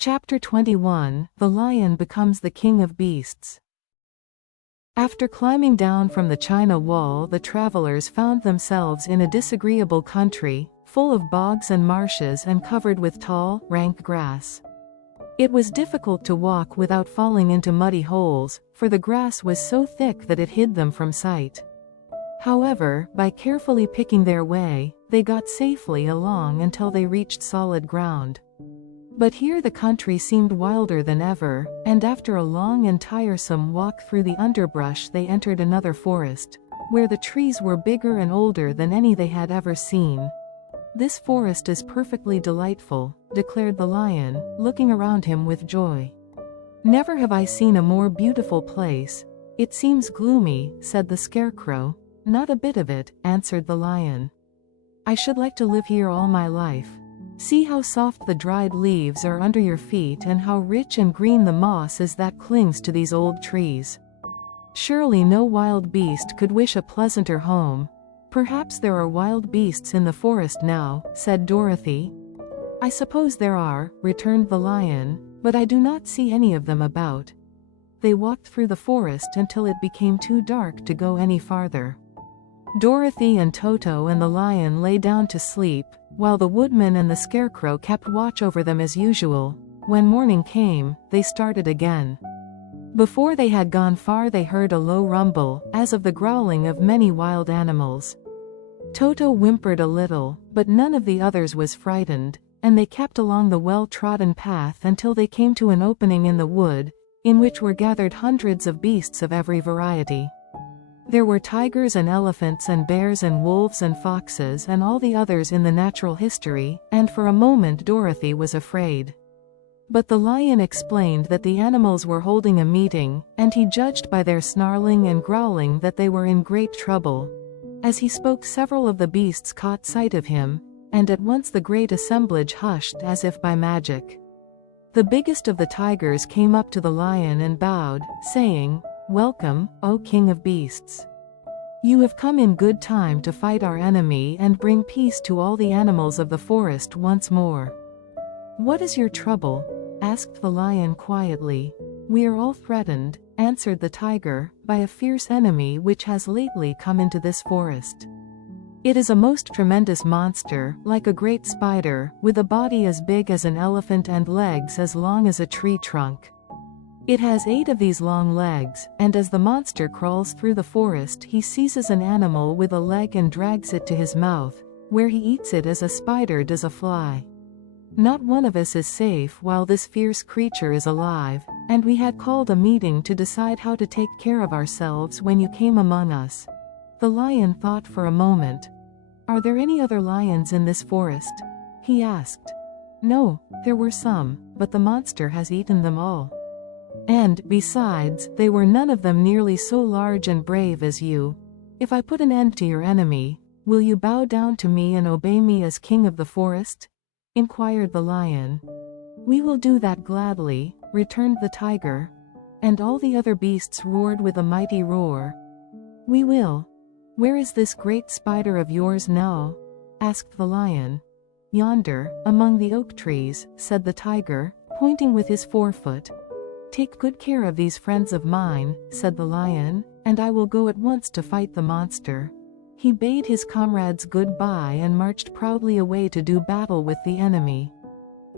Chapter 21 The Lion Becomes the King of Beasts. After climbing down from the China Wall, the travelers found themselves in a disagreeable country, full of bogs and marshes and covered with tall, rank grass. It was difficult to walk without falling into muddy holes, for the grass was so thick that it hid them from sight. However, by carefully picking their way, they got safely along until they reached solid ground. But here the country seemed wilder than ever, and after a long and tiresome walk through the underbrush they entered another forest, where the trees were bigger and older than any they had ever seen. "This forest is perfectly delightful," declared the lion, looking around him with joy. "Never have I seen a more beautiful place." "It seems gloomy," said the scarecrow. "Not a bit of it," answered the lion. "I should like to live here all my life. See how soft the dried leaves are under your feet and how rich and green the moss is that clings to these old trees. Surely no wild beast could wish a pleasanter home." "Perhaps there are wild beasts in the forest now," said Dorothy. "I suppose there are," returned the lion, "but I do not see any of them about." They walked through the forest until it became too dark to go any farther. Dorothy and Toto and the lion lay down to sleep, while the woodman and the scarecrow kept watch over them as usual. When morning came, they started again. Before they had gone far they heard a low rumble, as of the growling of many wild animals. Toto whimpered a little, but none of the others was frightened, and they kept along the well-trodden path until they came to an opening in the wood, in which were gathered hundreds of beasts of every variety. There were tigers and elephants and bears and wolves and foxes and all the others in the natural history, and for a moment Dorothy was afraid. But the lion explained that the animals were holding a meeting, and he judged by their snarling and growling that they were in great trouble. As he spoke, several of the beasts caught sight of him, and at once the great assemblage hushed as if by magic. The biggest of the tigers came up to the lion and bowed, saying, "Welcome, O King of Beasts. You have come in good time to fight our enemy and bring peace to all the animals of the forest once more." "What is your trouble?" asked the lion quietly. "We are all threatened," answered the tiger, "by a fierce enemy which has lately come into this forest. It is a most tremendous monster, like a great spider, with a body as big as an elephant and legs as long as a tree trunk. It has 8 of these long legs, and as the monster crawls through the forest he seizes an animal with a leg and drags it to his mouth, where he eats it as a spider does a fly. Not one of us is safe while this fierce creature is alive, and we had called a meeting to decide how to take care of ourselves when you came among us." The lion thought for a moment. "Are there any other lions in this forest?" he asked. "No, there were some, but the monster has eaten them all. And, besides, they were none of them nearly so large and brave as you. If I put an end to your enemy, will you bow down to me and obey me as king of the forest?" inquired the lion. "We will do that gladly," returned the tiger. And all the other beasts roared with a mighty roar. "We will." "Where is this great spider of yours now?" asked the lion. "Yonder, among the oak trees," said the tiger, pointing with his forefoot. "Take good care of these friends of mine," said the lion, "and I will go at once to fight the monster." He bade his comrades goodbye and marched proudly away to do battle with the enemy.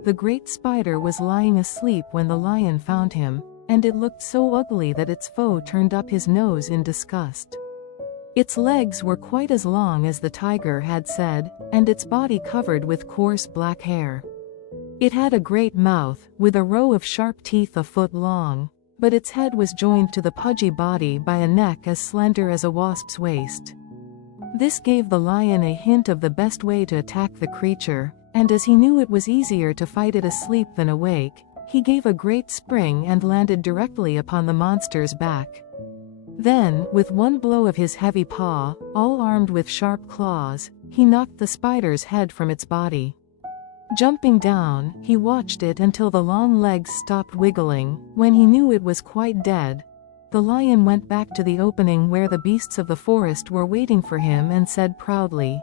The great spider was lying asleep when the lion found him, and it looked so ugly that its foe turned up his nose in disgust. Its legs were quite as long as the tiger had said, and its body covered with coarse black hair. It had a great mouth, with a row of sharp teeth a foot long, but its head was joined to the pudgy body by a neck as slender as a wasp's waist. This gave the lion a hint of the best way to attack the creature, and as he knew it was easier to fight it asleep than awake, he gave a great spring and landed directly upon the monster's back. Then, with one blow of his heavy paw, all armed with sharp claws, he knocked the spider's head from its body. Jumping down, he watched it until the long legs stopped wiggling. When he knew it was quite dead, the lion went back to the opening where the beasts of the forest were waiting for him and said proudly,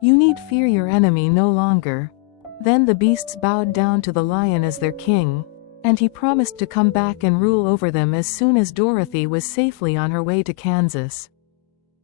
"You need fear your enemy no longer. Then the beasts bowed down to the lion as their king, and he promised to come back and rule over them as soon as Dorothy was safely on her way to Kansas.